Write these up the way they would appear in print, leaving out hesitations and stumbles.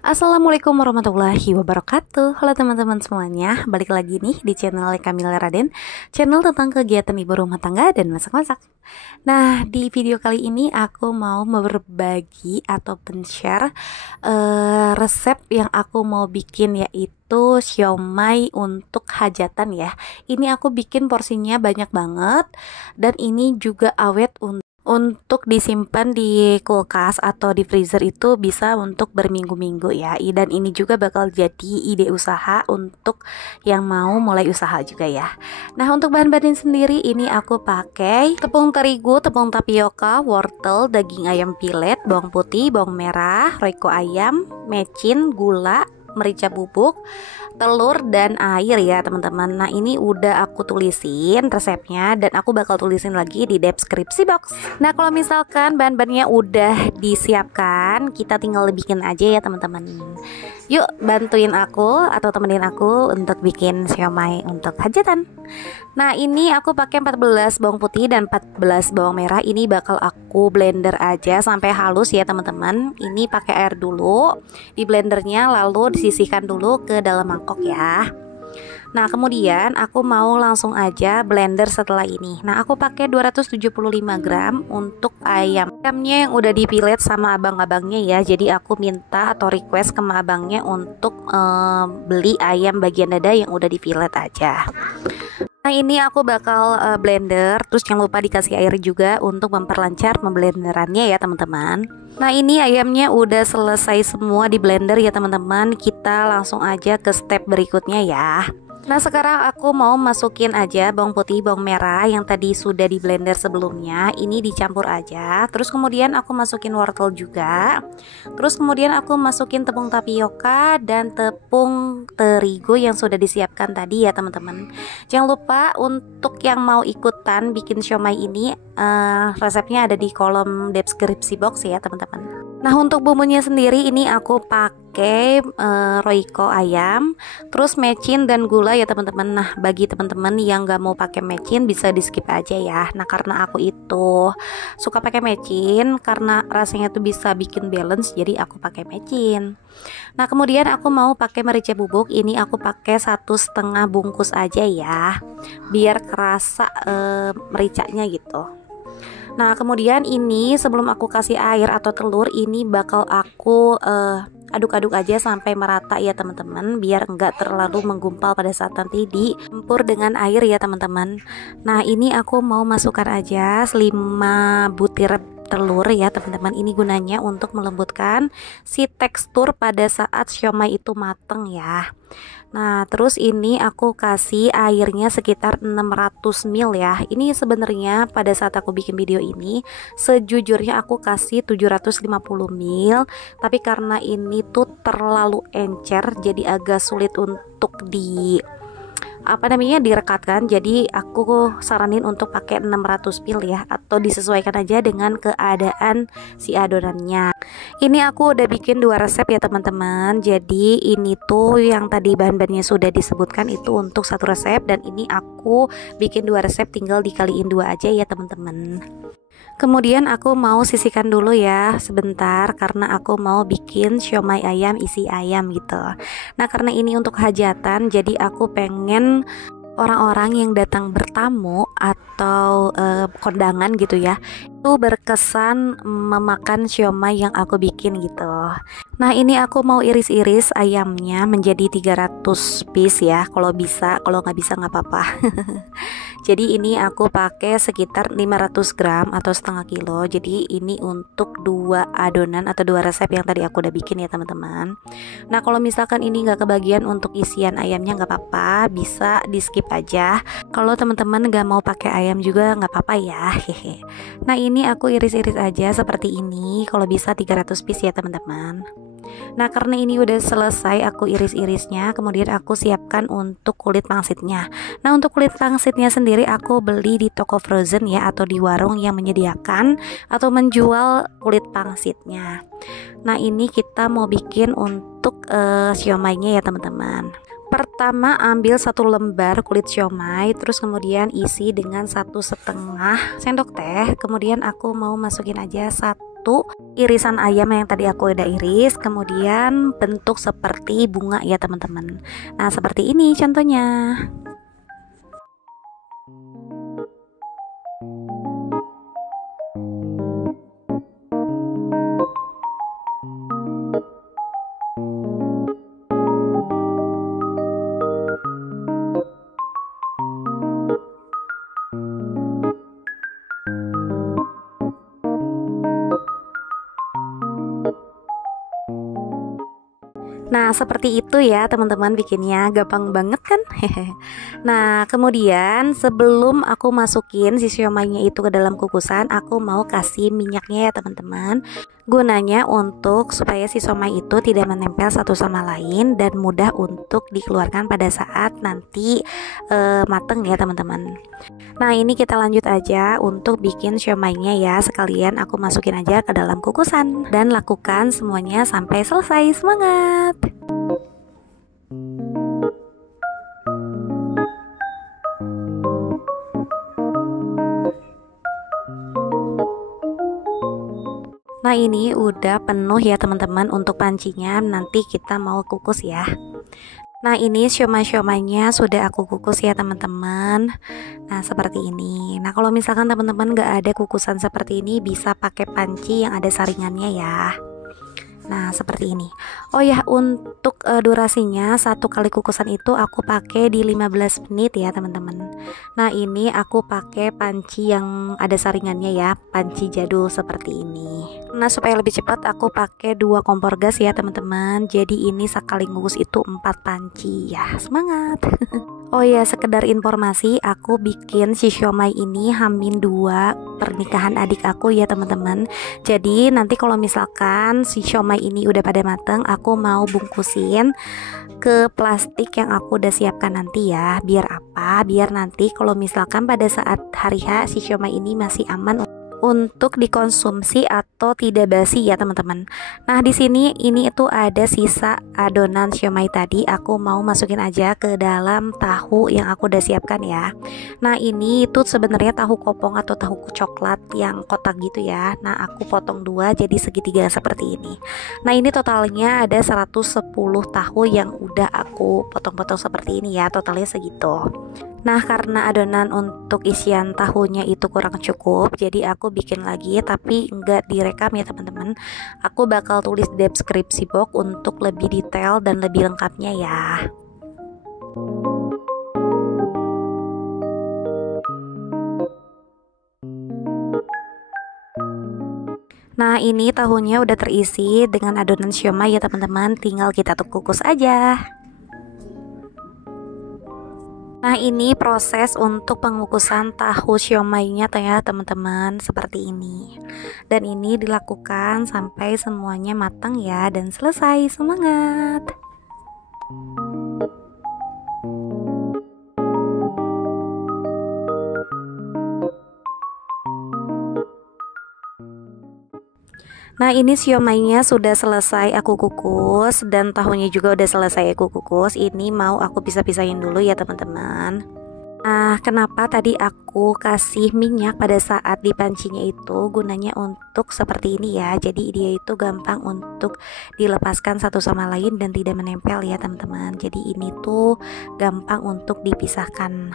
Assalamualaikum warahmatullahi wabarakatuh. Halo teman-teman semuanya, balik lagi nih di channel Kamila Raden, channel tentang kegiatan ibu rumah tangga dan masak-masak. Nah, di video kali ini aku mau berbagi atau men-share resep yang aku mau bikin, yaitu siomay untuk hajatan ya. Ini aku bikin porsinya banyak banget, dan ini juga awet untuk disimpan di kulkas atau di freezer, itu bisa untuk berminggu-minggu ya. Dan ini juga bakal jadi ide usaha untuk yang mau mulai usaha juga ya. Nah, untuk bahan-bahan sendiri ini aku pakai tepung terigu, tepung tapioka, wortel, daging ayam pilet, bawang putih, bawang merah, royco ayam, mecin, gula, merica bubuk, telur, dan air ya teman-teman. Nah, ini udah aku tulisin resepnya dan aku bakal tulisin lagi di deskripsi box. Nah, kalau misalkan bahan-bahannya udah disiapkan, kita tinggal bikin aja ya teman-teman. Yuk bantuin aku atau temenin aku untuk bikin siomay untuk hajatan. Nah, ini aku pakai 14 bawang putih dan 14 bawang merah. Ini bakal aku blender aja sampai halus ya teman-teman. Ini pakai air dulu di blendernya, lalu disisihkan dulu ke dalam mangkok ya. Nah, kemudian aku mau langsung aja blender setelah ini. Nah, aku pakai 275 gram untuk ayam. Ayamnya yang udah dipilet sama abang-abangnya ya. Jadi aku minta atau request ke abangnya untuk beli ayam bagian dada yang udah dipilet aja. Nah, ini aku bakal blender. Terus jangan lupa dikasih air juga untuk memperlancar memblenderannya ya teman-teman. Nah, ini ayamnya udah selesai semua di blender ya teman-teman. Kita langsung aja ke step berikutnya ya. Nah, sekarang aku mau masukin aja bawang putih, bawang merah yang tadi sudah di blender sebelumnya. Ini dicampur aja. Terus kemudian aku masukin wortel juga. Terus kemudian aku masukin tepung tapioka dan tepung terigu yang sudah disiapkan tadi ya teman-teman. Jangan lupa untuk yang mau ikutan bikin siomay ini, resepnya ada di kolom deskripsi box ya teman-teman. Nah, untuk bumbunya sendiri ini aku pakai royco ayam, terus mecin dan gula ya teman-teman. Nah, bagi teman-teman yang gak mau pakai mecin bisa di skip aja ya. Nah, karena aku itu suka pakai mecin karena rasanya tuh bisa bikin balance, jadi aku pakai mecin. Nah, kemudian aku mau pakai merica bubuk. Ini aku pakai 1,5 bungkus aja ya, biar kerasa mericanya gitu. Nah, kemudian ini sebelum aku kasih air atau telur, ini bakal aku aduk-aduk aja sampai merata ya teman-teman, biar enggak terlalu menggumpal pada saat nanti dicampur dengan air ya teman-teman. Nah, ini aku mau masukkan aja 5 butir telur ya teman-teman. Ini gunanya untuk melembutkan si tekstur pada saat siomay itu mateng ya. Nah, terus ini aku kasih airnya sekitar 600 ml ya. Ini sebenarnya pada saat aku bikin video ini sejujurnya aku kasih 750 ml, tapi karena ini tuh terlalu encer jadi agak sulit untuk direkatkan, jadi aku saranin untuk pakai 600 ml ya, atau disesuaikan aja dengan keadaan si adonannya. Ini aku udah bikin 2 resep ya teman-teman. Jadi ini tuh yang tadi bahan-bahannya sudah disebutkan itu untuk 1 resep, dan ini aku bikin 2 resep, tinggal dikaliin 2 aja ya teman-teman. Kemudian aku mau sisihkan dulu ya sebentar karena aku mau bikin siomay ayam isi ayam gitu. Nah, karena ini untuk hajatan, jadi aku pengen orang-orang yang datang bertamu atau kondangan gitu ya, itu berkesan memakan siomay yang aku bikin gitu. Nah, ini aku mau iris-iris ayamnya menjadi 300 piece ya, kalau bisa. Kalau nggak bisa nggak apa-apa. Jadi ini aku pakai sekitar 500 gram atau setengah kilo. Jadi ini untuk 2 adonan atau 2 resep yang tadi aku udah bikin ya teman-teman. Nah, kalau misalkan ini nggak kebagian untuk isian ayamnya nggak apa-apa, bisa di skip aja. Kalau teman-teman nggak mau pakai ayam juga nggak apa-apa ya. Hehe. Nah, ini aku iris-iris aja seperti ini. Kalau bisa 300 piece ya teman-teman. Nah, karena ini udah selesai aku iris-irisnya, kemudian aku siapkan untuk kulit pangsitnya. Nah, untuk kulit pangsitnya sendiri aku beli di toko frozen ya, atau di warung yang menyediakan atau menjual kulit pangsitnya. Nah, ini kita mau bikin untuk siomaynya ya teman-teman. Pertama, ambil 1 lembar kulit siomay, terus kemudian isi dengan 1,5 sendok teh. Kemudian aku mau masukin aja 1 satu irisan ayam yang tadi aku udah iris, kemudian bentuk seperti bunga ya teman-teman. Nah seperti ini contohnya. Nah seperti itu ya teman-teman bikinnya, gampang banget kan. Nah kemudian sebelum aku masukin si siomaynya itu ke dalam kukusan, aku mau kasih minyaknya ya teman-teman. Gunanya untuk supaya si siomay itu tidak menempel satu sama lain dan mudah untuk dikeluarkan pada saat nanti mateng ya teman-teman. Nah ini kita lanjut aja untuk bikin siomaynya ya. Sekalian aku masukin aja ke dalam kukusan dan lakukan semuanya sampai selesai. Semangat! Nah ini udah penuh ya teman-teman untuk pancinya, nanti kita mau kukus ya. Nah ini siomay-siomaynya sudah aku kukus ya teman-teman. Nah seperti ini. Nah kalau misalkan teman-teman gak ada kukusan seperti ini, bisa pakai panci yang ada saringannya ya. Nah seperti ini. Oh ya, untuk durasinya satu kali kukusan itu aku pakai di 15 menit ya teman-teman. Nah ini aku pakai panci yang ada saringannya ya, panci jadul seperti ini. Nah supaya lebih cepat aku pakai 2 kompor gas ya teman-teman. Jadi ini sekali ngukus itu 4 panci ya. Semangat. Oh ya, sekedar informasi, aku bikin si siomay ini H-2 pernikahan adik aku ya teman-teman. Jadi nanti kalau misalkan si siomay ini udah pada mateng, aku mau bungkusin ke plastik yang aku udah siapkan nanti ya. Biar apa? Biar nanti kalau misalkan pada saat hari H si siomay ini masih aman untuk dikonsumsi atau tidak basi ya teman-teman. Nah di sini ini itu ada sisa adonan siomay tadi, aku mau masukin aja ke dalam tahu yang aku udah siapkan ya. Nah ini itu sebenarnya tahu kopong atau tahu coklat yang kotak gitu ya. Nah aku potong 2 jadi segitiga seperti ini. Nah ini totalnya ada 110 tahu yang udah aku potong-potong seperti ini ya, totalnya segitu. Nah karena adonan untuk isian tahunya itu kurang cukup, jadi aku bikin lagi tapi nggak direkam ya teman-teman. Aku bakal tulis di deskripsi box untuk lebih detail dan lebih lengkapnya ya. Nah ini tahunya udah terisi dengan adonan siomay ya teman-teman, tinggal kita kukus aja. Nah ini proses untuk pengukusan tahu siomaynya ya teman-teman, seperti ini. Dan ini dilakukan sampai semuanya matang ya dan selesai. Semangat! Nah ini siomaynya sudah selesai aku kukus dan tahunya juga udah selesai aku kukus. Ini mau aku pisah-pisahin dulu ya teman-teman. Nah kenapa tadi aku kasih minyak pada saat dipancinya itu, gunanya untuk seperti ini ya. Jadi dia itu gampang untuk dilepaskan satu sama lain dan tidak menempel ya teman-teman. Jadi ini tuh gampang untuk dipisahkan.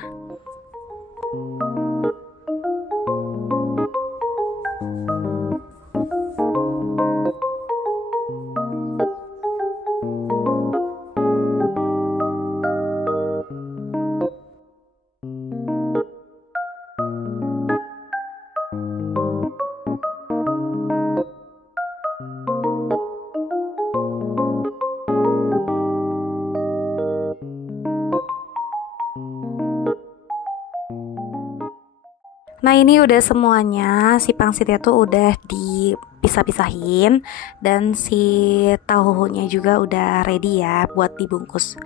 Nah ini udah semuanya, si pangsitnya tuh udah dipisah-pisahin dan si tahunya juga udah ready ya buat dibungkus.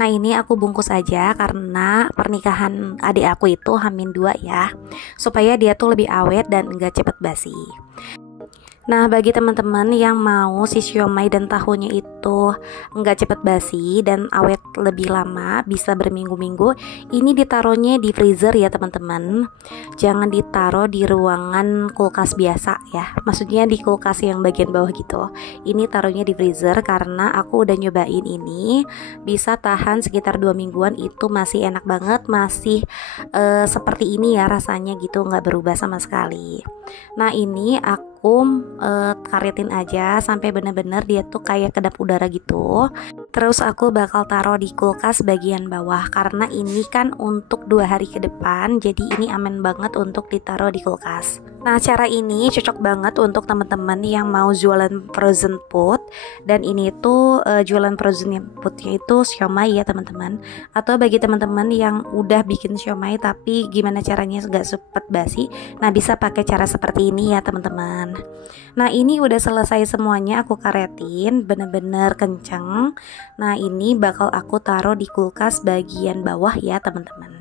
Nah ini aku bungkus aja karena pernikahan adik aku itu H-2 ya, supaya dia tuh lebih awet dan enggak cepet basi. Nah, bagi teman-teman yang mau si siomay dan tahunya itu nggak cepet basi dan awet lebih lama, bisa berminggu-minggu, ini ditaruhnya di freezer ya teman-teman. Jangan ditaruh di ruangan kulkas biasa ya. Maksudnya di kulkas yang bagian bawah gitu. Ini taruhnya di freezer karena aku udah nyobain ini, bisa tahan sekitar 2 mingguan, itu masih enak banget, masih seperti ini ya rasanya gitu, nggak berubah sama sekali. Nah, ini aku karetin aja sampai bener-bener dia tuh kayak kedap udara gitu. Terus aku bakal taruh di kulkas bagian bawah karena ini kan untuk 2 hari ke depan, jadi ini aman banget untuk ditaruh di kulkas. Nah, cara ini cocok banget untuk teman-teman yang mau jualan frozen food, dan ini tuh jualan frozen foodnya itu siomay ya teman-teman. Atau bagi teman-teman yang udah bikin siomay tapi gimana caranya gak cepet basi, nah bisa pakai cara seperti ini ya teman-teman. Nah, ini udah selesai semuanya, aku karetin bener-bener kenceng. Nah, ini bakal aku taruh di kulkas bagian bawah ya teman-teman.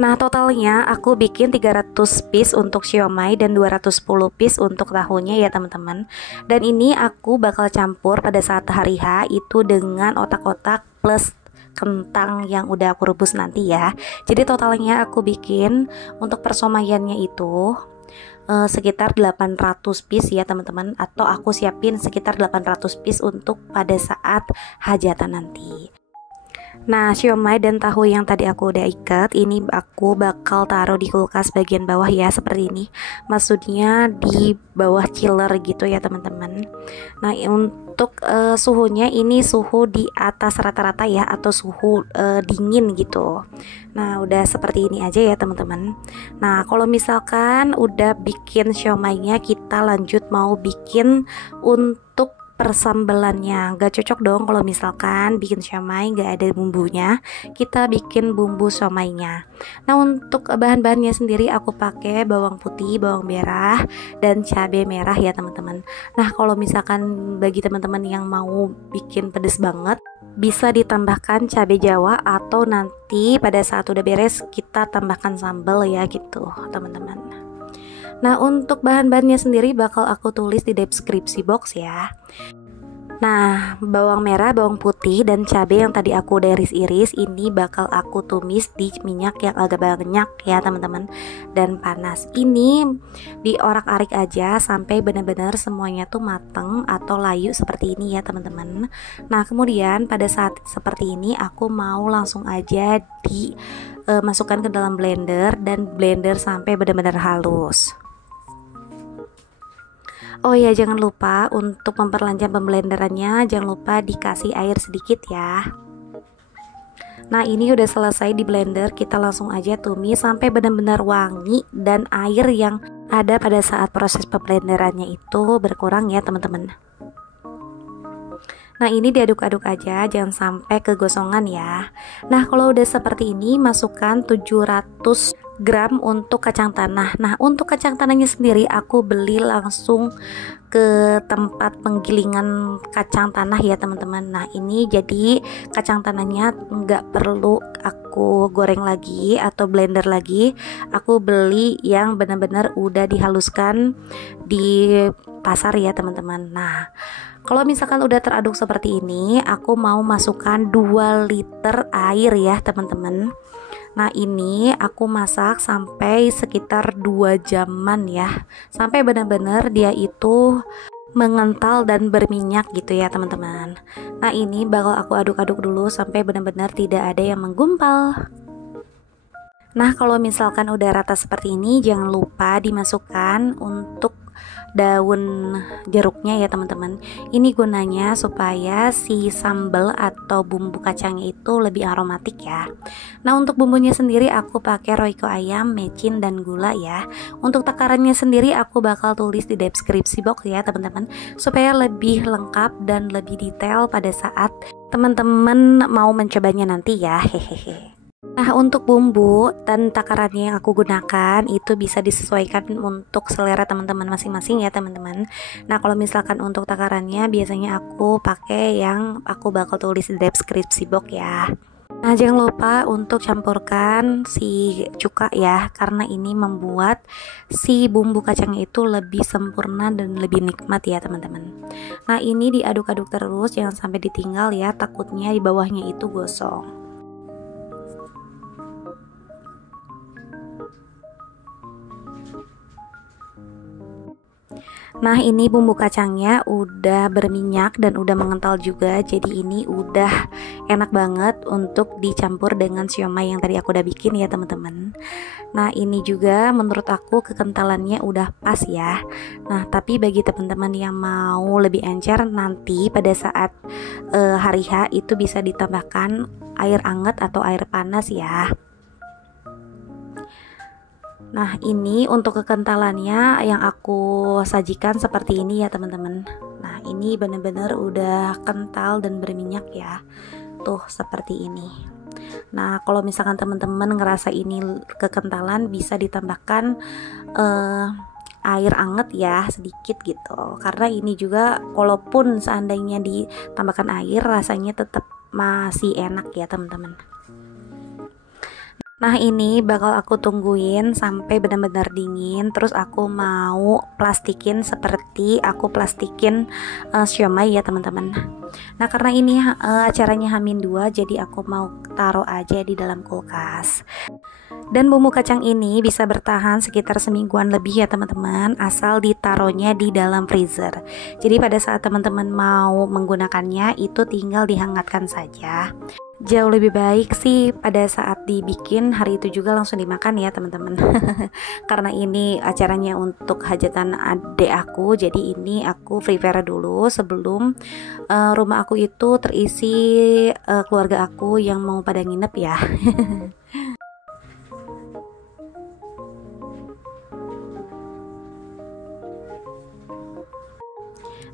Nah, totalnya aku bikin 300 piece untuk siomay dan 210 piece untuk tahunya ya teman-teman. Dan ini aku bakal campur pada saat hari H itu dengan otak-otak plus kentang yang udah aku rebus nanti ya. Jadi totalnya aku bikin untuk persomayannya itu sekitar 800 piece ya teman-teman, atau aku siapin sekitar 800 piece untuk pada saat hajatan nanti. Nah, siomay dan tahu yang tadi aku udah ikat, ini aku bakal taruh di kulkas bagian bawah ya, seperti ini. Maksudnya di bawah chiller gitu ya teman-teman. Nah, untuk suhunya ini suhu di atas rata-rata ya, atau suhu dingin gitu. Nah, udah seperti ini aja ya teman-teman. Nah, kalau misalkan udah bikin siomaynya, kita lanjut mau bikin untuk persambelannya. Gak cocok dong kalau misalkan bikin siomay gak ada bumbunya, kita bikin bumbu siomaynya. Nah, untuk bahan-bahannya sendiri aku pakai bawang putih, bawang merah, dan cabai merah ya teman-teman. Nah, kalau misalkan bagi teman-teman yang mau bikin pedes banget, bisa ditambahkan cabai Jawa, atau nanti pada saat udah beres kita tambahkan sambal ya gitu teman-teman. Nah, untuk bahan-bahannya sendiri bakal aku tulis di deskripsi box ya. Nah, bawang merah, bawang putih, dan cabai yang tadi aku udah iris-iris ini bakal aku tumis di minyak yang agak banyak ya teman-teman, dan panas. Ini diorak-arik aja sampai benar-benar semuanya tuh mateng atau layu seperti ini ya teman-teman. Nah, kemudian pada saat seperti ini aku mau langsung aja masukkan ke dalam blender dan blender sampai benar-benar halus. Oh ya, jangan lupa untuk memperlancar pemblenderannya, jangan lupa dikasih air sedikit ya. Nah, ini udah selesai di blender, kita langsung aja tumis sampai benar-benar wangi dan air yang ada pada saat proses pemblenderannya itu berkurang ya teman-teman. Nah, ini diaduk-aduk aja, jangan sampai kegosongan ya. Nah, kalau udah seperti ini, masukkan 700 gram untuk kacang tanah. Nah, untuk kacang tanahnya sendiri aku beli langsung ke tempat penggilingan kacang tanah ya teman-teman. Nah, ini jadi kacang tanahnya nggak perlu aku goreng lagi atau blender lagi. Aku beli yang benar-benar udah dihaluskan di pasar ya teman-teman. Nah, kalau misalkan udah teraduk seperti ini, aku mau masukkan 2 liter air ya teman-teman. Nah, ini aku masak sampai sekitar 2 jaman ya, sampai benar-benar dia itu mengental dan berminyak gitu ya teman-teman. Nah, ini bakal aku aduk-aduk dulu sampai benar-benar tidak ada yang menggumpal. Nah, kalau misalkan udah rata seperti ini, jangan lupa dimasukkan untuk daun jeruknya ya teman-teman. Ini gunanya supaya si sambal atau bumbu kacangnya itu lebih aromatik ya. Nah, untuk bumbunya sendiri aku pakai royco ayam, mecin, dan gula ya. Untuk takarannya sendiri aku bakal tulis di deskripsi box ya teman-teman, supaya lebih lengkap dan lebih detail pada saat teman-teman mau mencobanya nanti ya. Hehehe. Nah, untuk bumbu dan takarannya yang aku gunakan itu bisa disesuaikan untuk selera teman-teman masing-masing ya teman-teman. Nah, kalau misalkan untuk takarannya biasanya aku pakai yang aku bakal tulis di deskripsi box ya. Nah, jangan lupa untuk campurkan si cuka ya, karena ini membuat si bumbu kacangnya itu lebih sempurna dan lebih nikmat ya teman-teman. Nah, ini diaduk-aduk terus, jangan sampai ditinggal ya, takutnya di bawahnya itu gosong. Nah, ini bumbu kacangnya udah berminyak dan udah mengental juga, jadi ini udah enak banget untuk dicampur dengan siomay yang tadi aku udah bikin ya teman-teman. Nah, ini juga menurut aku kekentalannya udah pas ya. Nah, tapi bagi teman-teman yang mau lebih encer, nanti pada saat hari H itu bisa ditambahkan air anget atau air panas ya. Nah, ini untuk kekentalannya yang aku sajikan seperti ini ya teman-teman. Nah, ini bener-bener udah kental dan berminyak ya. Tuh seperti ini. Nah, kalau misalkan teman-teman ngerasa ini kekentalan, bisa ditambahkan air anget ya sedikit gitu. Karena ini juga walaupun seandainya ditambahkan air, rasanya tetap masih enak ya teman-teman. Nah, ini bakal aku tungguin sampai benar-benar dingin. Terus aku mau plastikin seperti aku plastikin siomay ya teman-teman. Nah, karena ini acaranya H-2, jadi aku mau taruh aja di dalam kulkas. Dan bumbu kacang ini bisa bertahan sekitar semingguan lebih ya teman-teman, asal ditaruhnya di dalam freezer. Jadi pada saat teman-teman mau menggunakannya, itu tinggal dihangatkan saja. Jauh lebih baik sih pada saat dibikin hari itu juga langsung dimakan ya teman-teman. Karena ini acaranya untuk hajatan adik aku, jadi ini aku prepare dulu sebelum rumah aku itu terisi keluarga aku yang mau pada nginep ya.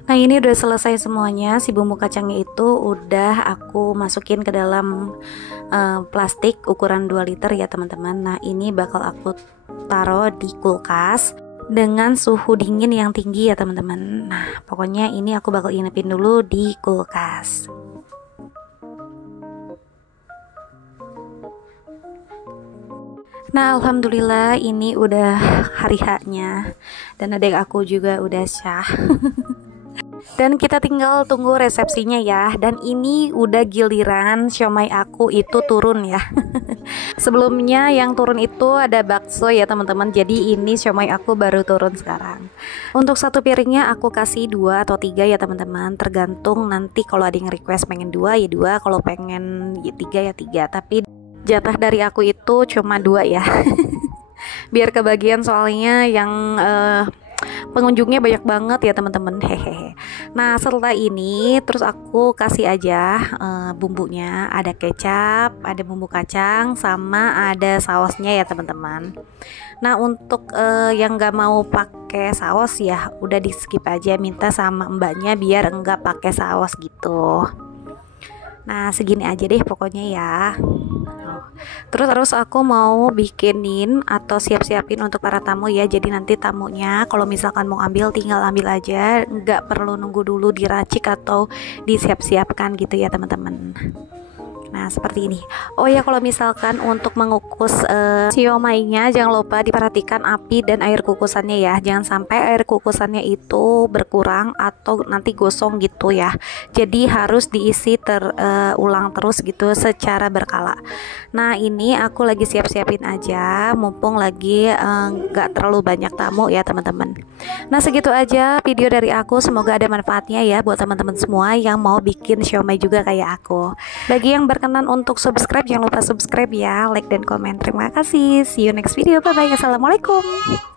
Nah, ini udah selesai semuanya. Si bumbu kacangnya itu udah aku masukin ke dalam plastik ukuran 2 liter ya teman-teman. Nah, ini bakal aku taruh di kulkas dengan suhu dingin yang tinggi ya teman-teman. Nah, pokoknya ini aku bakal inepin dulu di kulkas. Nah, alhamdulillah ini udah hari H-nya dan adik aku juga udah syah. Dan kita tinggal tunggu resepsinya ya. Dan ini udah giliran siomay aku itu turun ya. Sebelumnya yang turun itu ada bakso ya teman-teman. Jadi ini siomay aku baru turun sekarang. Untuk satu piringnya aku kasih 2 atau 3 ya teman-teman. Tergantung nanti kalau ada yang request pengen 2 ya 2, kalau pengen 3 ya 3. Tapi jatah dari aku itu cuma 2 ya. Biar kebagian soalnya yang pengunjungnya banyak banget ya teman-teman. Hehehe. Nah, setelah ini terus aku kasih aja bumbunya. Ada kecap, ada bumbu kacang, sama ada sausnya ya teman-teman. Nah, untuk yang gak mau pakai saus ya udah di skip aja, minta sama mbaknya biar enggak pakai saus gitu. Nah, segini aja deh pokoknya ya. Terus aku mau bikinin atau siap-siapin untuk para tamu ya. Jadi nanti tamunya kalau misalkan mau ambil tinggal ambil aja, nggak perlu nunggu dulu diracik atau disiap-siapkan gitu ya teman-teman. Nah, seperti ini. Oh ya, kalau misalkan untuk mengukus siomaynya jangan lupa diperhatikan api dan air kukusannya ya. Jangan sampai air kukusannya itu berkurang atau nanti gosong gitu ya. Jadi harus diisi ulang terus gitu secara berkala. Nah, ini aku lagi siap-siapin aja mumpung lagi gak terlalu banyak tamu ya teman-teman. Nah, segitu aja video dari aku. Semoga ada manfaatnya ya buat teman-teman semua yang mau bikin siomay juga kayak aku. Bagi yang berkenan untuk subscribe, jangan lupa subscribe ya, like dan komen. Terima kasih. See you next video. Bye bye. Assalamualaikum.